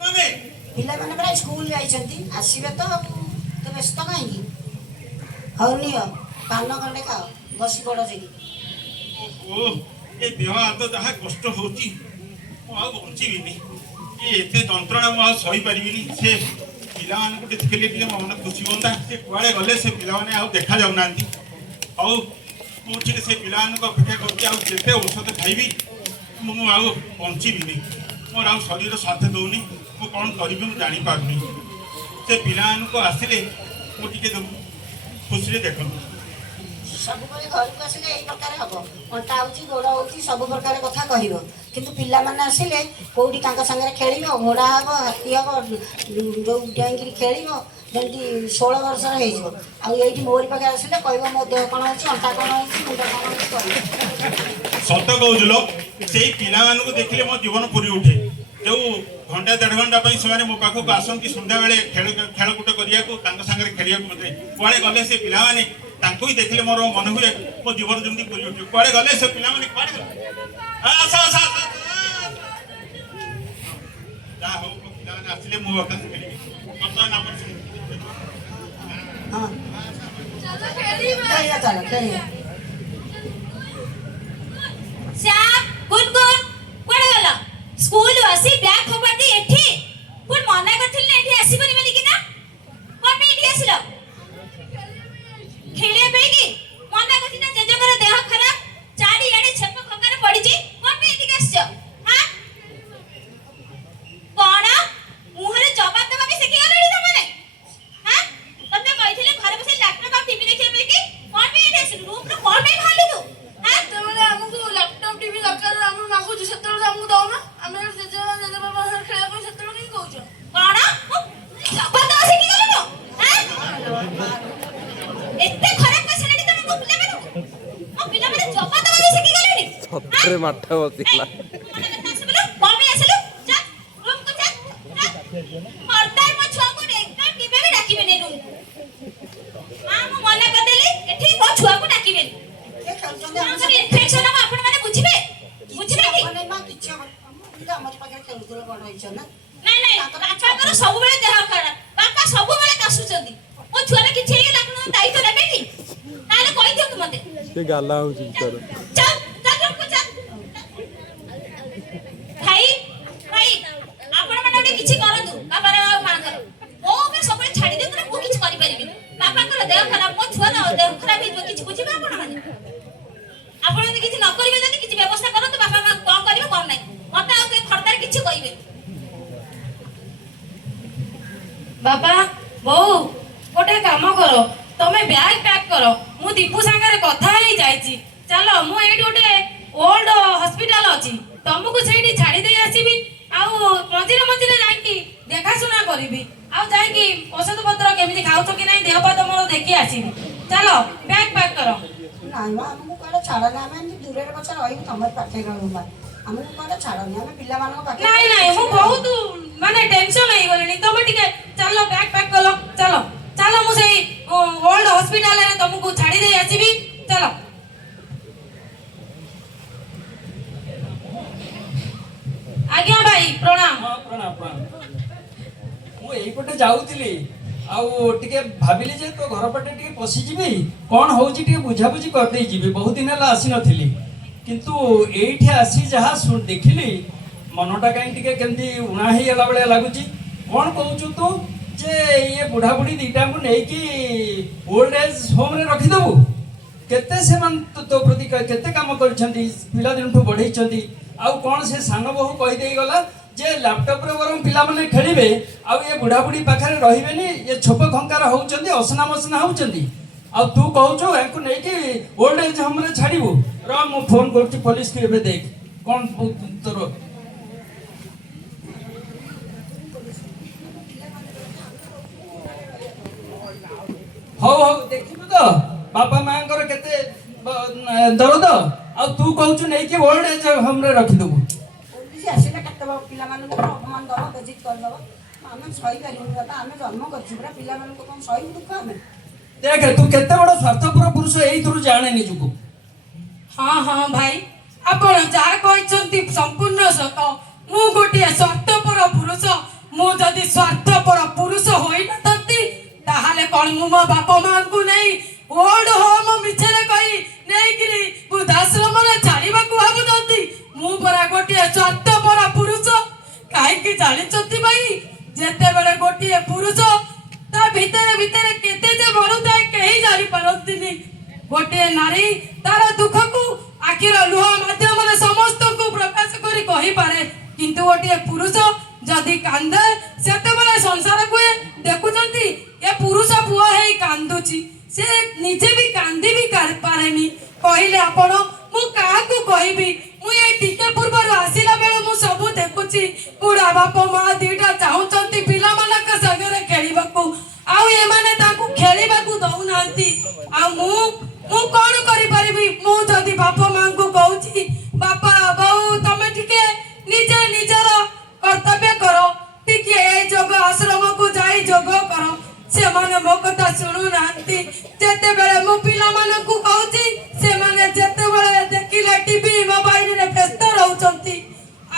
ପିଲାମାନେ ପ୍ରାୟ ସ୍କୁଲ ଯାଇଛନ୍ତି ଆସିବେ ତ ତ ବ୍ୟସ୍ତ କାହିଁକି? ହଉ ନିଅ ପାନ ଖଣ୍ଡେ ଖାଅ ବସି ପଡ଼ ସେଠି। ଓହୋ ଏ ଦେହ ହାତ ଯାହା କଷ୍ଟ ହଉଛି ମୁଁ ଆଉ ବଞ୍ଚିବିନି। ଏତେ ଯନ୍ତ୍ରଣା ମୁଁ ଆଉ ସହିପାରିବିନି। ସେ ପିଲାମାନଙ୍କୁ ଦେଖିଲେ ଟିକେ ମନ ଖୁସି ହୁଅନ୍ତା। ସେ କୁଆଡ଼େ ଗଲେ ସେ ପିଲାମାନେ ଆଉ ଦେଖାଯାଉନାହାନ୍ତି। ହଉ ମୁଁ ଟିକେ ସେ ପିଲାମାନଙ୍କ ଅପେକ୍ଷା କରୁଛି। ଆଉ ଯେତେ ଔଷଧ ଖାଇବି ମୁଁ ଆଉ ବଞ୍ଚିବିନି। ମୋର ଆଉ ଶରୀର ସାଥ ଦେଉନି। ମୁଁ କ'ଣ କରିବି ମୁଁ ଜାଣିପାରୁନି। ସେ ପିଲାମାନଙ୍କୁ ଆସିଲେ ମୁଁ ଟିକେ ଖୁସିରେ ଦେଖନ୍ତୁ। ସବୁବେଳେ ଘରକୁ ଆସିଲେ ଏଇ ପ୍ରକାର ହବ। ଅଣ୍ଟା ହେଉଛି ଗୋଡ଼ ହେଉଛି ସବୁ ପ୍ରକାର କଥା କହିବ। କିନ୍ତୁ ପିଲାମାନେ ଆସିଲେ କେଉଁଠି ତାଙ୍କ ସାଙ୍ଗରେ ଖେଳିବ, ଘୋଡ଼ା ହେବ, ହାତୀ ହେବ, ଯେଉଁ ଡେଇଁକିରି ଖେଳିବ ଯେମିତି 16 ବର୍ଷର ହେଇଯିବ। ଆଉ ଏଇଠି ମୋରି ପାଖରେ ଆସିଲେ କହିବ ମୋ ଦେହ କ'ଣ ହେଉଛି, ଅଣ୍ଟା କ'ଣ ହେଉଛି, ମୁଣ୍ଡ କ'ଣ ହେଉଛି କହିବ। ସତ କହୁଥିଲ। ସେଇ ପିଲାମାନଙ୍କୁ ଦେଖିଲେ ମୋ ଜୀବନ ପୁରି ଉଠେ। ଯେଉଁ ଘଣ୍ଟା 1.5 ଘଣ୍ଟା ପାଇଁ ସେମାନେ ମୋ ପାଖକୁ ଆସନ୍ତି ସନ୍ଧ୍ୟାବେଳେ ଖେଳକୁଦ କରିବାକୁ, ତାଙ୍କ ସାଙ୍ଗରେ ଖେଳିବାକୁ ମୋତେ କୁଆଡ଼େ ଗଲେ ସେ ପିଲାମାନେ ତାଙ୍କୁ ହିଁ ଦେଖିଲେ ମୋର ମନେ ହୁଏ ମୋ ଜୀବନ ଯେମିତି ପୁରି ଉଠେ। କୁଆଡ଼େ ଗଲେ ସେ ପିଲାମାନେ କୁଆଡ଼େ ଗଲେ? ଯାହା ହଉ ମୋ ପିଲାମାନେ ଆସିଲେ ମୁଁ ବର୍ତ୍ତମାନ ଖେଳିବି। ବର୍ତ୍ତମାନ ଆମର ହଁ ଖେଳିବା ଚାଲ ଖେଳିବା। କୁଆଡେ ଗଲ? ସ୍କୁଲ ଆସି ବ୍ୟାଗ ଫୋପାଡ଼ି ଏଠି ପୁଣି ମନା କରିଥିଲି ନା ଏଠି ଆସିବନି ବୋଲି କି ନା? କଣ ପାଇଁ ଏଠି ଆସିଲ? ଖେଳିବା ପାଇଁ କି? ମନା କରିଥିଲି ନା ଜେଜେଙ୍କର ଦେହ ଖରାପ, ଚାରିଆଡେ ଛେପ ଖଙ୍କାରେ ପଡିଛି। କଣ ପାଇଁ ଏଠିକି ଆସିଛ? ହାଁ କଣ ମୁହଁରେ ଜବାବ ଦେବା ବି ଶିଖି ଗଲଣି ତମମାନେ? ହାଁ ତତେ କହିଥିଲେ ଘରେ ବସି ଲାପଟପ୍ ଆଉ ଟିଭି ଦେଖିବା ପାଇଁ କି? କଣ ପାଇଁ ଏଠି ଆସିଲୁ? ରୁମରୁ କଣ ପାଇଁ ବାହାରିଲୁ ତୁ? ହାଁ ଯେତେବେଳେ ଆମକୁ ଲାପଟପ୍ ଟିଭି ଦରକାର ଆମେ ମାଗୁଛୁ ସେତେବେଳେ ତ ଆମକୁ ଦଉନ। ଆମେ ଜେଜେବାପା ସାଙ୍ଗରେ ଖେଳିବା ପାଇଁ ସେତେବେଳେ କାହିଁ କହୁଛ? କଣ ଜବାବ ଦେବା ଶିଖି ଗଲୁ? ହାଁ ଏତେ ଖରାପ ପଇସାରେ ତମେ ମୋ ପିଲାମାନେ ଜବାବ ଦେବା ଶିଖି ଗଲେଣି? ସତରେ ମାଠ ବସିଲା। ସବୁବେଳେ ଦେହ ଖରାପ, ବାପା ସବୁବେଳେ କାଶୁଛନ୍ତି। ମୋ ଛୁଆର କିଛି ହେଇଗଲା ଆପଣ ଦାୟିତ୍ୱ ନେବେ କି? ତାହେଲେ କହିଦିଅନ୍ତୁ ମତେ। ସେ ଗାଲା ହଉଛି ତାର। ଭାଇ ଭାଇ ଆପଣ ମାନେ ଗୋଟେ କିଛି କରନ୍ତୁ ବାପାର ଆଉ ମାଙ୍କର। ମୋ ଉପରେ ସବୁବେଳେ ଛାଡି ଦିଅନ୍ତୁ ନା, ମୁଁ କିଛି କରିପାରିବିନି। ବାପାଙ୍କର ଦେହ ଖରାପ, ମୋ ଛୁଆର ଦେହ ଖରାପ ହେଇଯିବ, କିଛି ବୁଝିବେ ଆପଣ ମାନେ? ଆପଣ ଯଦି କିଛି ନ କରିବେ, ଯଦି କିଛି ବ୍ୟବସ୍ଥା କରନ୍ତୁ ବାପା ମା କଣ କରିବେ କଣ ନାହିଁ, ମତେ ଆଉ ଖର୍ଚ୍ଚରେ କିଛି କହିବେ। ବାପା ବୋଉ ଗୋଟେ କାମ କର, ତମେ ବ୍ୟାଗ ପ୍ୟାକ୍ କର। ମୁଁ ଦୀପୁ ସାଙ୍ଗରେ କଥା ହେଇଯାଇଛି। ଚାଲ ମୁଁ ଏଇଠି ଗୋଟେ ଓଲ୍ଡ ହସ୍ପିଟାଲ ଅଛି, ତମକୁ ସେଇଠି ଛାଡ଼ି ଦେଇ ଆସିବି। ଆଉ ମଝିରେ ମଝିରେ ଯାଇକି ଦେଖାଶୁଣା କରିବି। ଆଉ ଯାଇକି ଔଷଧ ପତ୍ର କେମିତି ଖାଉଛ କି ନାହିଁ ଦେହ ପା ତମର ଦେଖି ଆସିବି। ଚାଲ ବ୍ୟାଗ ପ୍ୟାକ୍ କର। ନାଇଁ ମ ଆମକୁ କୁଆଡ଼େ ଛାଡ଼ନି। ଆମେ ଏମିତି ଦୂରରେ ପଛେ ରହିବୁ, ତମର ପାଖରେ ରହିବୁ। ଆମକୁ କୁଆଡ଼େ ଛାଡ଼ନି, ଆମେ ପିଲାମାନଙ୍କ ପାଖରେ। ନାଇଁ ନାଇଁ ମୁଁ ବହୁତ ମାନେ ଟେନସନ ହେଇଗଲିଣି। ତମେ ଟିକେ ଚାଲ ବ୍ୟାଗ ପ୍ୟାକ୍ କଲ। ଚାଲ ଚାଲ ମୁଁ ସେଇ ଓଲ୍ଡ ହସ୍ପିଟାଲରେ ତମକୁ ଛାଡ଼ି ଦେଇ ଆସିବି। ଚାଲ। ଆଜ୍ଞା ଭାଇ ପ୍ରଣାମ। ହଁ ପ୍ରଣାମ ପ୍ରଣାମ। ମୁଁ ଏଇପଟେ ଯାଉଥିଲି, ଆଉ ଟିକେ ଭାବିଲି ଯେ ତୋ ଘର ପଟେ ଟିକେ ପଶିଯିବି, କ'ଣ ହେଉଛି ଟିକେ ବୁଝାବୁଝି କରିଦେଇ ଯିବି। ବହୁତ ଦିନ ହେଲା ଆସିନଥିଲି, କିନ୍ତୁ ଏଇଠି ଆସି ଯାହା ଦେଖିଲି ମନଟା କାହିଁ ଟିକେ କେମିତି ଉଣା ହେଇଗଲା ଭଳିଆ ଲାଗୁଛି। କ'ଣ କହୁଛୁ ତୁ ଯେ ଇଏ ବୁଢ଼ାବୁଢ଼ୀ ଦୁଇଟାଙ୍କୁ ନେଇକି ଓଲ୍ଡ ଏଜ୍ ହୋମ୍ରେ ରଖିଦେବୁ? କେତେ ସେମାନେ ତୋ ପ୍ରତି କେତେ କାମ କରିଛନ୍ତି, ପିଲାଦିନଠୁ ବଢ଼େଇଛନ୍ତି। ଆଉ କ'ଣ ସେ ସାନ ବୋହୂ କହିଦେଇ ଗଲା ଯେ ଲ୍ୟାପଟପ୍ରେ ବରଂ ପିଲାମାନେ ଖେଳିବେ, ଆଉ ଏ ବୁଢ଼ାବୁଢ଼ୀ ପାଖରେ ରହିବେନି, ଏ ଛୋପ ଖଙ୍କାର ହେଉଛନ୍ତି, ଅସନା ମସନା ହେଉଛନ୍ତି। ଆଉ ତୁ କହୁଛୁ ୟାଙ୍କୁ ନେଇକି ଓଲ୍ଡ ଏଜ୍ ହୋମ୍ରେ ଛାଡ଼ିବୁ? ରହ ମୁଁ ଫୋନ୍ କରୁଛି ପୋଲିସକୁ ଏବେ। ଦେଖ କ'ଣ ତୋର। ହଉ ହଉ ଦେଖିବୁ ତ ବାପା ମାଙ୍କର କେତେ ଦରଦ। ଆଉ ତୁ କହୁଛୁ ନେଇକି ଓଲ୍ଡ ଏଜ୍ ହୋମ୍ରେ ରଖିଦେବୁ? ପୋଲିସ ଆସିଲେ କେତେ ପିଲାମାନଙ୍କୁ ଅପମାନ ଦେବ, ବେଜିତ କରିଦେବ। ଆମେ ସହିପାରିବୁନି ବାପା। ଆମେ ଜନ୍ମ କରିଛୁ ପୁରା, ପିଲାମାନଙ୍କୁ କ'ଣ ସହିବୁ ଦୁଃଖ ଆମେ? ଦେଖ ତୁ କେତେ ବଡ଼ ସ୍ୱାର୍ଥପର ପୁରୁଷ, ଏଇଥିରୁ ଜାଣେ ନିଜକୁ। ହଁ ହଁ ଭାଇ ଆପଣ ଯାହା କହିଛନ୍ତି ସମ୍ପୂର୍ଣ୍ଣ ସତ। ମୁଁ ଗୋଟିଏ ସ୍ୱାର୍ଥପର ପୁରୁଷ। ମୁଁ ଯଦି ସ୍ୱାର୍ଥପର ପୁରୁଷ ହୋଇନଥାନ୍ତି ତାହେଲେ କଣ ମୁଁ ମୋ ବାପା ମାଙ୍କୁ ନେଇ ଓଲ୍ଡ ହୋମ ମିଛରେ କହି ନେଇକିରି ବୃଦ୍ଧାଶ୍ରମରେ ଛାଡ଼ିବାକୁ ଭାବୁଛନ୍ତି? ମୁଁ ପରା ଗୋଟିଏ ସ୍ୱାର୍ଥପର ପୁରୁଷ। କାହିଁକି ଜାଣିଛନ୍ତି ଭାଇ, ଯେତେବେଳେ ଗୋଟିଏ ପୁରୁଷ ତା ଭିତରେ ଭିତରେ କେତେ ଯେ ବଢୁଥାଏ କେହି ଜାଣିପାରନ୍ତିନି। ଗୋଟିଏ ନାରୀ ତାର ଦୁଃଖକୁ ଆଖିର ଲୁହ ମାଧ୍ୟମରେ ସମସ୍ତଙ୍କୁ ପ୍ରକାଶ କରି କହିପାରେ, କିନ୍ତୁ ଗୋଟିଏ ପୁରୁଷ ଯଦି କାନ୍ଦେ ସେତେବେଳେ ସଂସାରକୁ ଦେଖୁଛନ୍ତି ଏ ପୁରୁଷ ପୁଅ ହେଇ କାନ୍ଦୁଛି, ସେ ନିଜେ ବି କାନ୍ଦି ବି ପାରେନି। କହିଲେ ଆପଣ ମୁଁ କାହାକୁ କହିବି? ମୁଁ ଏଇ ଟିକେ ପୂର୍ବରୁ ଆସିଲା ବେଳେ ମୁଁ ସବୁ ଦେଖୁଛି। ବୁଢା ବାପା ମା ଦିଟା ଚାହୁଁଛନ୍ତି ପିଲାମାନଙ୍କ ସାଙ୍ଗରେ ଖେଳିବାକୁ, ଆଉ ଏମାନେ ତାଙ୍କୁ ଖେଳିବାକୁ ଦଉନାହାନ୍ତି। ଆଉ ମୁଁ କଣ କରିପାରିବି? ମୁଁ ଯଦି ବାପା ମାଙ୍କୁ କହୁଛି ବାପା ବୋଉ ତମେ ଟିକେ ନିଜେ ନିଜର କର୍ତ୍ତବ୍ୟ କର, ଟିକେ ଏ ଯୋଗ ଆଶ୍ରମକୁ ଯାଇ ଯୋଗ କର, ସେମାନେ ମୋ କଥା ଶୁଣୁନାହାନ୍ତି। ଯେତେବେଳେ ମୁଁ ପିଲାମାନଙ୍କୁ କହୁଛି ସେମାନେ ଯେତେବେଳେ ଦେଖିଲେ ଟିଭି ମୋବାଇଲରେ ବ୍ୟସ୍ତ ରହୁଛନ୍ତି।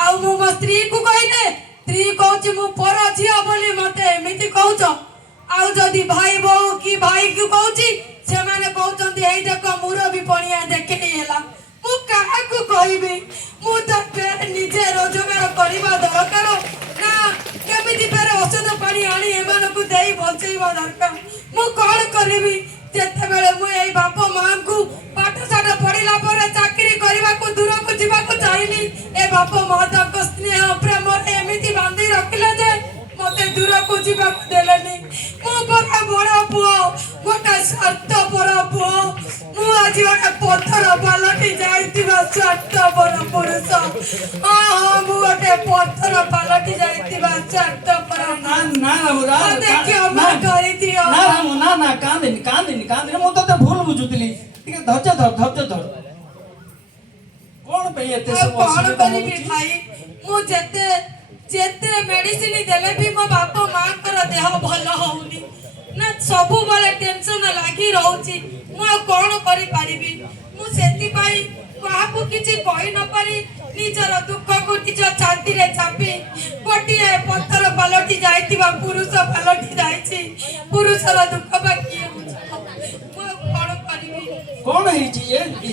ଆଉ ମୁଁ ମୋ ସ୍ତ୍ରୀକୁ କହିଲେ ସ୍ତ୍ରୀ କହୁଛି ମୁଁ ପର ଝିଅ ବୋଲି ମତେ ଏମିତି କହୁଛ। ଆଉ ଯଦି ଭାଇ ବୋଉ କି ଭାଇକୁ କହୁଛି ସେମାନେ କହୁଛନ୍ତି ଏଇ ଦେଖ ମୁରବି ପଣିଆ ଦେଖେଇ ହେଲା। ମୁଁ କାହାକୁ କହିବି? ମୁଁ ତ ନିଜେ ରୋଜଗାର କରିବା ଦରକାର ନା କେମିତି ଫେରେ ଔଷଧ ପାଣି ଆଣି ଏମାନଙ୍କୁ ଦେଇ ବଞ୍ଚେଇବା ଦରକାର। ମୁଁ କଣ କରିବି? ଯେତେବେଳେ ମୁଁ ଏଇ ବାପା ମାଙ୍କୁ ପାଠଶାଠ ପଢିଲା ପରେ ଚାକିରି କରିବାକୁ ଦୂରକୁ ଯିବାକୁ ଚାହିଁଲି, ଏ ବାପା ମା ତାଙ୍କ ସ୍ନେହ ପ୍ରେମରେ ଏମିତି ବାନ୍ଧି ରଖିଲେ ଯେ ମତେ ଦୂରକୁ ଯିବାକୁ ଦେଲେନି। ମୁଁ ପରା ବଡ ପୁଅ, ଗୋଟେ ସ୍ୱାର୍ଥପର ପୁଅ। ମୁଁ ଆଜି ଗୋଟେ ପଥର ପାଲଟି ଯାଇଥିବା ସ୍ୱାର୍ଥପର ପୁରୁଷ। ମୁଁ ଗୋଟେ ପଥର ପାଲଟି ଯାଇଥିବା ସ୍ୱାର୍ଥପର କରିଦିଅ। କାନ୍ଦିନି ମୁଁ ତତେ ଭୁଲ ବୁଝୁଥିଲି। ଟିକେ ଧୈର୍ଯ୍ୟ ଧର। କଣ ପାଇଁ ଏତେ ସବୁ କଣ ଅସୁବିଧା କରିବି ହଉଛି? ଭାଇ, ମୁଁ ଯେତେ ମେଡିସିନ ଦେଲେ ବି ମୋ ବାପା ମାଙ୍କର ଦେହ ଭଲ ହଉନି ନା, ସବୁବେଳେ ଟେନସନ ଲାଗି ରହୁଛି। ମୁଁ ଆଉ କଣ କରିପାରିବି? ମୁଁ ସେଥିପାଇଁ କାହାକୁ କିଛି କହି ନ ପାରି ନିଜର ଦୁଃଖକୁ ନିଜ ଛାତିରେ ଚାପି ଗୋଟିଏ ପଥର ପାଲଟି ଯାଇଥିବା ପୁରୁଷ ପାଲଟି ଯାଇଛି। ପୁରୁଷର ଦୁଃଖ ବା କିଏ ବୁଝିବ? ମୁଁ ଆଉ କଣ କରିବି? କଣ ହେଇଛି?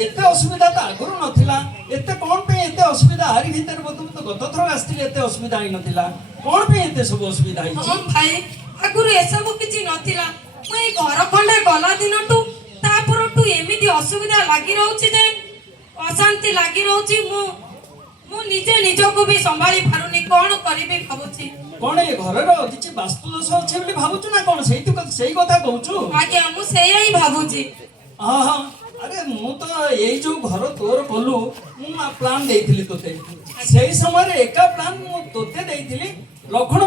ଏତେ ଅସୁବିଧା ତ ଆଗରୁ ନଥିଲା। ଏତେ କଣ ପାଇଁ ଏତେ ଅସୁବିଧା? ଆରି ଭିତରେ ବୋଧେ ମୁଁ ତ ଗତ ଥର ଆସିଥିଲି ଏତେ ଅସୁବିଧା ହେଇନଥିଲା। କଣ ପାଇଁ ଏତେ ସବୁ ଅସୁବିଧା ହେଇଛି? ହଁ ଭାଇ, ଆଗରୁ ଏସବୁ କିଛି ନଥିଲା। ମୁଁ ଏଇ ଘର ଖଣ୍ଡେ ଗଲା ଦିନଠୁ ତାପରଠୁ ଏମିତି ଅସୁବିଧା ଲାଗି ରହୁଛି ଯେ ଅଶାନ୍ତି ଲାଗି ରହୁଛି। ମୁଁ ନିଜେ ନିଜକୁ ବି ସମ୍ଭାଳି ପାରୁନି। କଣ କରିବି ଭାବୁଛି। କଣ ଏ ଘରର କିଛି ବାସ୍ତୁ ଦୋଷ ଅଛି ବୋଲି ଭାବୁଛୁ ନା କଣ? ସେଇ କଥା କହୁଛୁ? ଆଜ୍ଞା, ମୁଁ ସେଇଆ ହିଁ ଭାବୁଛି। ହଁ। ଆରେ ମୁଁ ତ ଏଇ ଯୋଉ ଘର ତୋର କଲୁ, ମୁଁ ପ୍ଲାନ୍ ଦେଇଥିଲି ତୋତେ। ସେଇ ସମୟରେ ଏକା ପ୍ଲାନ୍ ମୁଁ ତୋତେ ଦେଇଥିଲି। ଲକ୍ଷ୍ମଣ